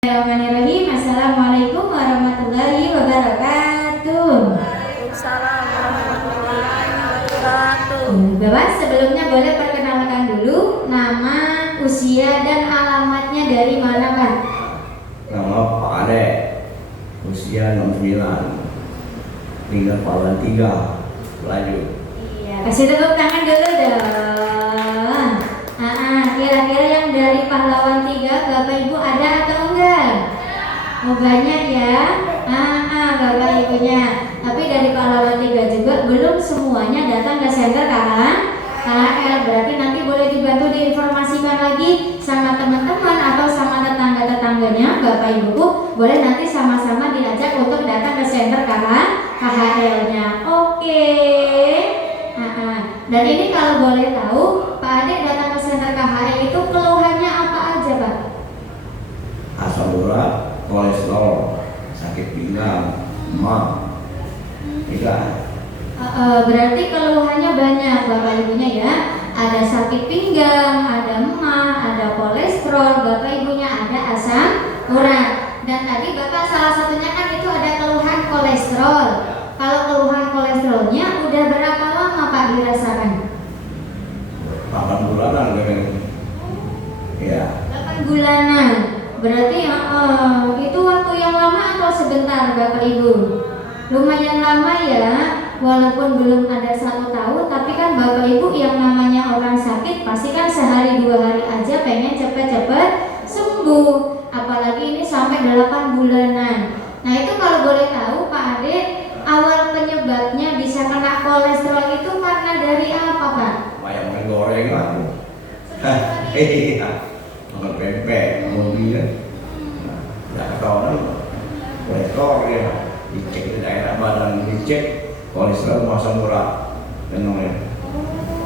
Bismillahirrahmanirrahim. Assalamualaikum warahmatullahi wabarakatuh. Waalaikumsalam warahmatullahi wabarakatuh. Bapak sebelumnya boleh perkenalkan dulu nama, usia dan alamatnya dari mana Pak? Nama Pak Ade, usia 69, tinggal Pahlawan 3, lanjut. Iya, kasih tepuk tangan dulu dong. Kira-kira yang dari Pahlawan 3 Bapak Ibu ada atau enggak? Oh banyak ya. Bapak Ibunya. Tapi dari Pahlawan 3 juga belum semuanya datang ke center KHL. Berarti nanti boleh dibantu diinformasikan lagi sama teman-teman atau sama tetangga-tetangganya. Bapak Ibu boleh nanti sama-sama diajak untuk datang ke center KHL-nya. Oke. Dan ini kalau boleh tahu, Pak Ade datang ke center KHL itu keluhannya apa aja Pak? Asam urat, kolesterol, sakit pinggang, emah, Berarti keluhannya banyak Bapak Ibunya ya. Ada sakit pinggang, ada emah, ada kolesterol, Bapak Ibunya ada asam urat. Dan tadi Bapak salah satunya kan itu ada keluhan kolesterol. Kalau keluhan kolesterolnya udah berapa lama Pak dirasakan? 8 bulanan kan? Ya. 8 bulanan. Berarti itu waktu yang lama atau sebentar Bapak Ibu? Lumayan lama ya. Walaupun belum ada 1 tahun, tapi kan Bapak Ibu yang namanya orang sakit pasti kan sehari 2 hari aja pengen cepet-cepet sembuh. Apalagi ini sampai 8 bulanan. Nah itu kalau boleh tahu Pak Ade, awal penyebabnya bisa kena kolesterol itu karena dari apa Pak? Banyak makan goreng lah. Iya. Makan pempek, mobil. Nggak ketahuan. Kolesterol ya. Dicek di daerah badan, dicek kolesterol asam urat. Benar.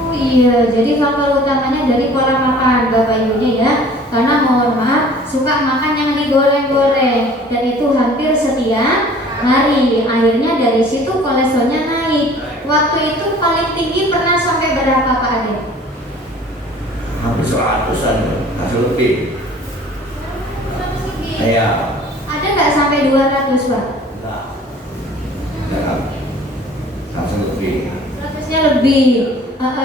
Oh iya, jadi faktor utamanya dari pola makan Bapak Ibunya ya. Karena mohon maaf, suka makan yang digoreng-goreng dan itu hampir setiap hari. Akhirnya dari situ kolesterolnya naik. Waktu itu paling tinggi pernah sampai berapa Pak Ade? Hampir 100-an, hasil lebih. Iya. Ada nggak sampai 200 Pak? Enggak. Hasil lebih. 100-nya lebih.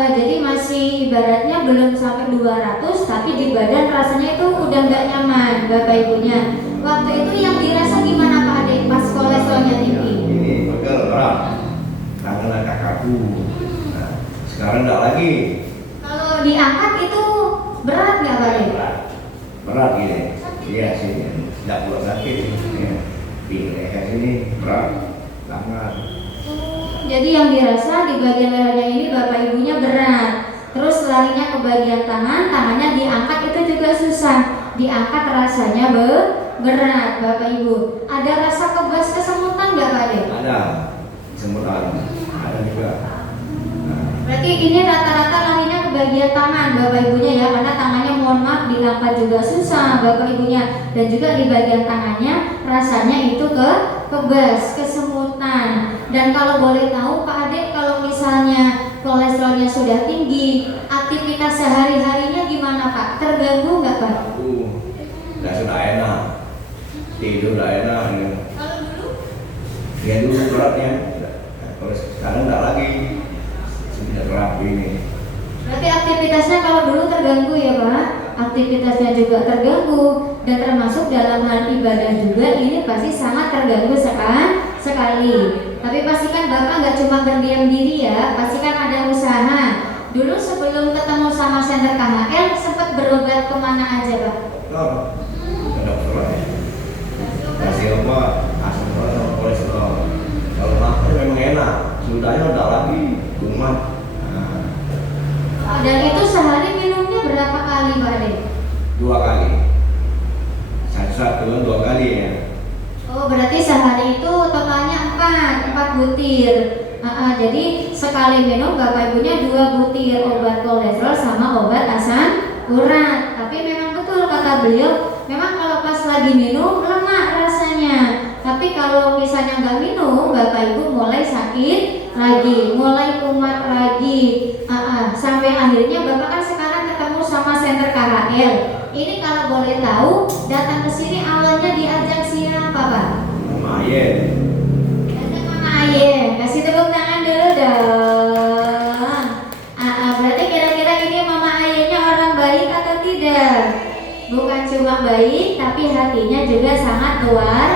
Jadi masih ibaratnya belum sampai 200, tapi di badan rasanya itu udah nggak nyaman Bapak Ibunya. Waktu itu yang dirasa gimana Pak Ade pas kolesterolnya tinggi? Ini pegel berat. Tangan kakakku. Nah, sekarang enggak lagi. Kalau diangkat itu berat nggak Pak Ade? Berat gini. Iya sini. Enggak pula sakit. Ya. Di leher sini berat. Tangan. Jadi yang dirasa di bagian lehernya ini Bapak Ibunya berat. Terus larinya ke bagian tangan, tangannya diangkat itu juga susah. Diangkat rasanya berat Bapak Ibu. Ada rasa kebas kesemutan nggak Pak Ade? Ada. Semutan. Ada juga. Nah, Berarti ini rata-rata larinya ke bagian tangan Bapak Ibunya ya. Karena tangannya mohon maaf diangkat juga susah Bapak Ibunya. Dan juga di bagian tangannya rasanya itu kebas, kesemutan. Dan kalau boleh tahu Pak Ade, kalau misalnya kolesterolnya sudah tinggi, aktivitas sehari-harinya gimana Pak? Terganggu nggak Pak? Enggak sudah enak. Tidur enggak enak. Ya. Kalau dulu? Ya dulu beratnya. Kalau sekarang enggak lagi. Sudah rapi ini. Berarti aktivitasnya kalau dulu terganggu ya Pak? Aktivitasnya juga terganggu. Dan termasuk dalam hal ibadah juga ini pasti sangat terganggu sekali. Tapi pastikan Bapak nggak cuma berdiam diri ya, pastikan ada usaha. Dulu sebelum ketemu sama center KHL sempat berobat kemana aja Pak? Dokter. Ke dokter ya. Kasih obat asam urat sama kolesterol. Kalau makan memang enak. Sudahnya udah lagi kumat. Dan itu sehari minumnya berapa kali Pak Ade? 2 kali. Satu 2 kali ya. Oh berarti sehari itu totalnya 4 butir. Jadi sekali minum Bapak Ibunya 2 butir obat kolesterol sama obat asam urat. Tapi memang betul kata beliau, memang kalau pas lagi minum lemah rasanya. Tapi kalau misalnya nggak minum, Bapak Ibu mulai sakit lagi, mulai kumat lagi. Sampai akhirnya Bapak kan sekarang ketemu sama center KHL. Ini kalau boleh tahu datang ke sini awalnya diajak siapa Pak? Mama Ayen. Diajak Mama Ayen. Kasih tepuk tangan dulu dong. Berarti kira-kira ini Mama Ayennya orang baik atau tidak? Bukan cuma baik, tapi hatinya juga sangat luar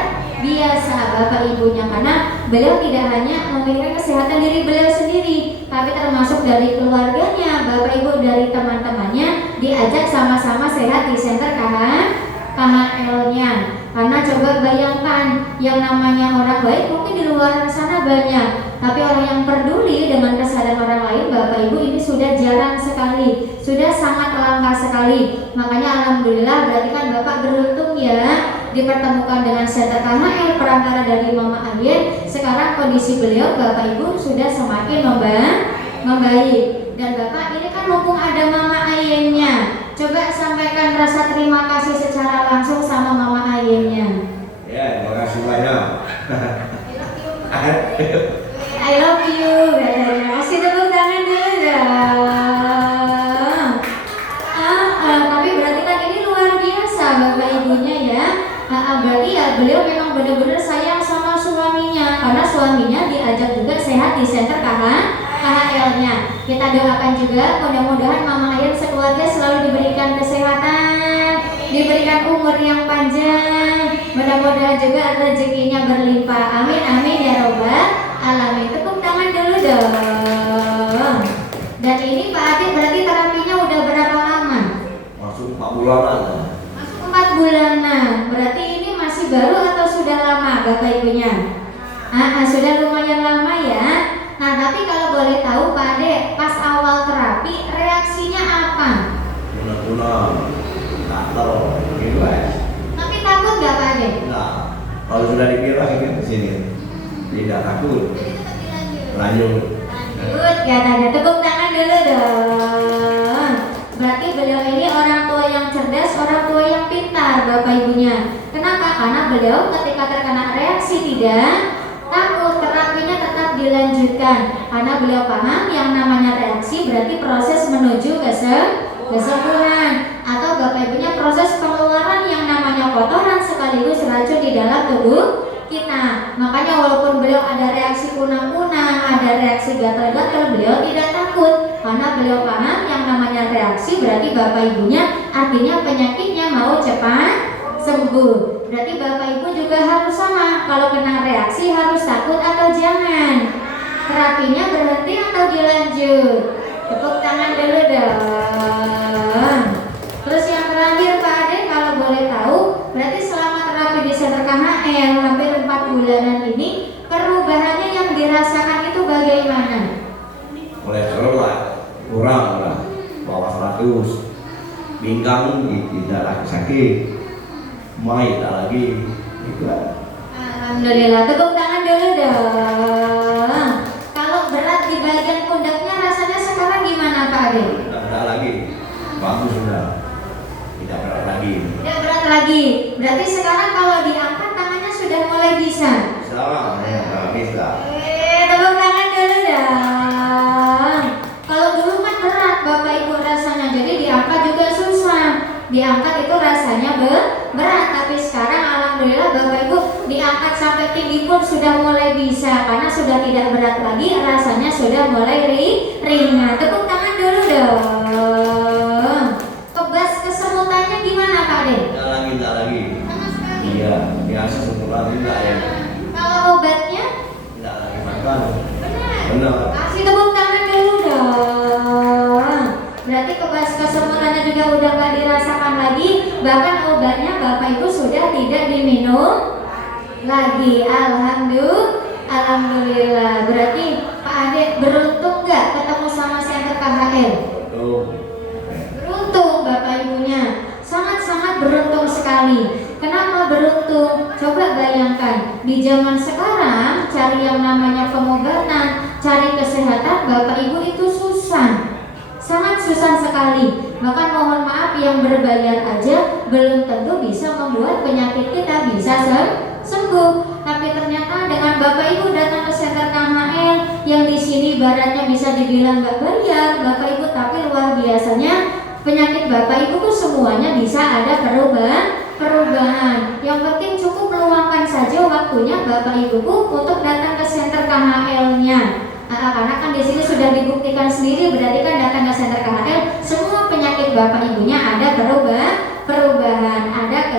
biasa Bapak Ibunya, karena beliau tidak hanya memikirkan kesehatan diri beliau sendiri, tapi termasuk dari keluarganya, Bapak Ibu, dari teman-temannya diajak sama-sama sehat di center KHL-nya. Karena coba bayangkan, yang namanya orang baik mungkin di luar sana banyak, tapi orang yang peduli dengan kesehatan orang lain, Bapak Ibu, ini sudah jarang sekali, sudah sangat langka sekali. Makanya alhamdulillah, berarti kan Bapak beruntung ya dipertemukan dengan center KHL perantara dari Mama Ayen. Sekarang kondisi beliau Bapak Ibu sudah semakin membaik. Dan Bapak ini kan mumpung ada Mama Ayennya, coba sampaikan rasa terima kasih secara langsung sama Mama Ayennya. Ya, terima kasih banyak. I love you, katanya. Kasih tepuk tangan dulu dong. Tapi berarti kan ini luar biasa Bapak Ibunya ya. Berarti ya beliau memang benar-benar sayang sama suaminya, karena suaminya diajak juga sehat di center KHL-nya. Kita doakan juga mudah-mudahan Mama Ayen sekeluarga selalu diberikan kesehatan, diberikan umur yang panjang, mudah-mudahan juga rezekinya berlimpah. Amin amin ya robbal alamin. Tepuk tangan dulu dong. Dan ini Pak Ade berarti terapinya udah berapa lama? Masuk 4 bulanan. Masuk 4 bulanan. Berarti ini masih baru atau sudah lama Bapak Ibunya? Sudah lumayan lama ya. Nah, tapi kalau boleh tahu Pak Ade, pas awal terapi reaksinya apa? Guna-guna kater gitu ya. Tapi takut nggak Pak Ade? Nah, kalau sudah dikira ini ke sini. Tidak takut. Jadi tetap dilanjut. Lanjut. Lanjut, katanya. Tepuk tangan dulu dong. Berarti beliau ini orang tua yang cerdas, orang tua yang pintar Bapak Ibunya. Kenapa? Karena beliau ketika terkena reaksi tidak takut, terapinya tetap dilanjutkan. Karena beliau paham yang namanya reaksi berarti proses menuju kesembuhan, atau Bapak Ibunya proses pengeluaran yang namanya kotoran sekaligus racun di dalam tubuh kita. Makanya walaupun beliau ada reaksi kunang-kunang, ada reaksi gatal-gatal, beliau tidak takut karena beliau paham yang namanya reaksi berarti Bapak Ibunya artinya penyakitnya mau cepat sembuh. Berarti Bapak Ibu juga harus sama, kalau kena reaksi harus takut atau jangan? Terapinya berhenti atau dilanjut? Tepuk tangan dulu dong. Terus yang terakhir Pak Ade, kalau boleh tahu, berarti selama terapi di center KHL hampir 4 bulanan ini, perubahannya yang dirasakan itu bagaimana? Kolesterol lah kurang lah, bawah 100, pinggang tidak lagi sakit, mai tak lagi, itu lah. Alhamdulillah, tepuk tangan dulu dong. Kalau berat di bagian pundaknya rasanya sekarang gimana Pak Ade? Tidak lagi, bagus sudah, tidak berat lagi. Tidak berat lagi. Berarti sekarang kalau diangkat tangannya sudah mulai bisa. Sekarang ya bisa. Tepuk tangan dulu dong. Kalau dulu kan berat Bapak Ibu rasanya, jadi diangkat juga susah. Diangkat itu rasanya berat, tapi sekarang alhamdulillah Bapak Ibu diangkat sampai tinggi pun sudah mulai bisa, karena sudah tidak berat lagi, rasanya sudah mulai ringan. Tepuk tangan dulu dong. Kebas kesemutannya gimana Pak De? Tidak lagi. Sama sekali. Iya, biasa semula tidak ya. Kalau obatnya? Tidak lagi makan. Benar. Benar. Kasih tepuk tangan dulu dong. Berarti kebas kesemutannya juga udah gak dirasakan lagi, bahkan obatnya Bapak Ibu sudah tidak diminum lagi. Alhamdulillah. Berarti Pak Ade beruntung gak ketemu sama center KHL? Beruntung Bapak Ibunya, sangat-sangat beruntung sekali. Kenapa beruntung? Coba bayangkan, di zaman sekarang cari yang namanya pengobatan, cari kesehatan Bapak Ibu itu susah, sangat susah sekali. Bahkan mohon maaf, yang berbayar aja belum tentu bisa membuat penyakit kita bisa sembuh. Tapi ternyata dengan Bapak Ibu datang ke center KHL yang di sini baratnya bisa dibilang gak bayar Bapak Ibu, tapi luar biasanya penyakit penyakit Bapak Ibu tuh semuanya bisa ada perubahan. Yang penting cukup meluangkan saja waktunya Bapak Ibu untuk datang ke center KHL-nya. Karena kan di sini sudah dibuktikan sendiri, berarti kan datang ke center KHL, semua penyakit Bapak Ibunya ada perubahan, ada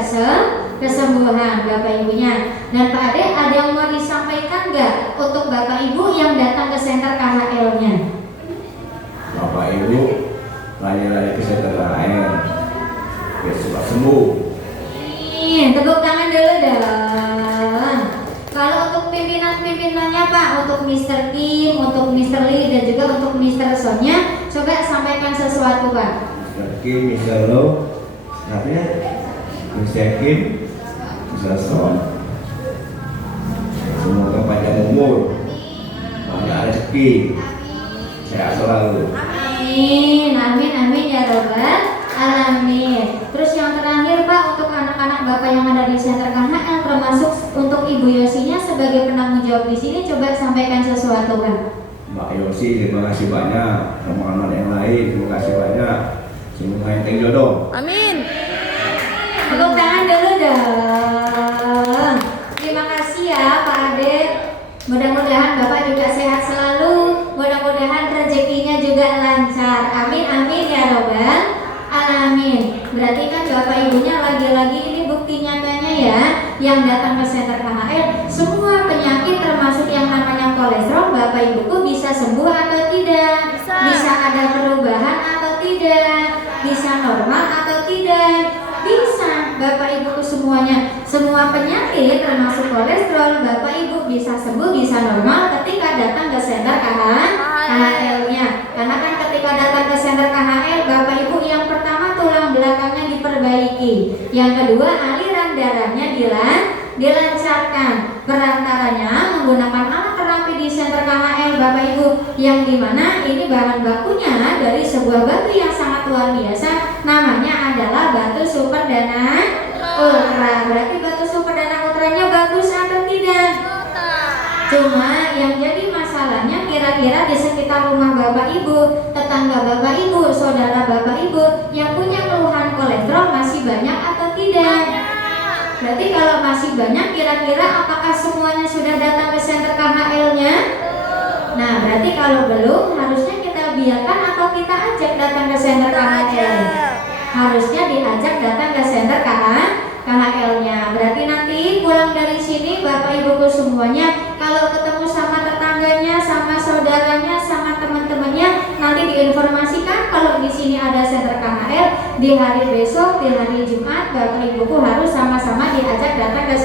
kesembuhan Bapak Ibunya. Dan Pak Ade, ada yang mau disampaikan nggak untuk Bapak Ibu yang datang ke center KHL-nya? Bapak Ibu lari-lari ke center KHL biar cepat sembuh. Tepuk tangan dulu dong. Kalau untuk pimpinan-pimpinannya Pak, untuk Mr. Kim, untuk Mr. Lee, dan juga untuk Mr. Sonya, coba sampaikan sesuatu Pak. Mr. Kim, Mr. Lo, artinya Mr. Kim, Mr. Son, semoga panjang umur, banyak rezeki, sehat selalu. Amin ya Robbal Alamin. Terus yang terakhir Pak, untuk anak-anak Bapak yang ada di center KHL, termasuk untuk Ibu Yosinya sebagai penanggung jawab di sini, coba sampaikan sesuatu Pak. Mbak Yosi, terima kasih banyak. Teman-teman yang lain, terima kasih banyak. Semoga yang jodoh. Amin. Tepuk tangan dulu dong. Terima kasih ya Pak Ade. Mudah-mudahan Bapak juga sehat selalu. Mudah-mudahan rezekinya juga lancar. Amin ya Robbal Alamin. Berarti kan Bapak Ibunya lagi-lagi ini bukti nyatanya ya, yang datang ke center KHL, semua penyakit termasuk yang namanya kolesterol Bapak Ibuku bisa sembuh atau tidak? Bisa ada perubahan atau tidak? Bisa normal atau tidak? Bisa Bapak Ibu semuanya. Semua penyakit termasuk kolesterol Bapak Ibu bisa sembuh, bisa normal ketika datang ke center KHL-nya. Karena kan ketika datang ke center KHL, Bapak Ibu yang pertama tulang belakangnya diperbaiki, yang kedua aliran darahnya dilancarkan. Perantaranya menggunakan alat terapi di center KHL Bapak Ibu, yang dimana ini bahan bakunya dari sebuah batu yang sangat luar biasa, namanya adalah batu super dana ultra. Berarti batu super dana ultranya bagus atau tidak? Cuma yang jadi masalahnya, kira-kira di sekitar rumah Bapak Ibu, tetangga Bapak Ibu, saudara Bapak Ibu yang punya keluhan kolesterol masih banyak atau tidak? Berarti kalau masih banyak, kira-kira apakah semuanya sudah datang ke center KHL-nya? Nah, berarti kalau belum, harusnya kita biarkan atau kita ajak datang ke center KHL? Harusnya diajak datang ke center KHL-nya. Berarti nanti pulang dari sini Bapak Ibuku semuanya, kalau ketemu sama tetangganya, sama saudaranya, sama teman-temannya, nanti diinformasikan kalau di sini ada center KHL. Di hari besok, di hari Jumat, Bapak Ibuku harus sama-sama diajak datang ke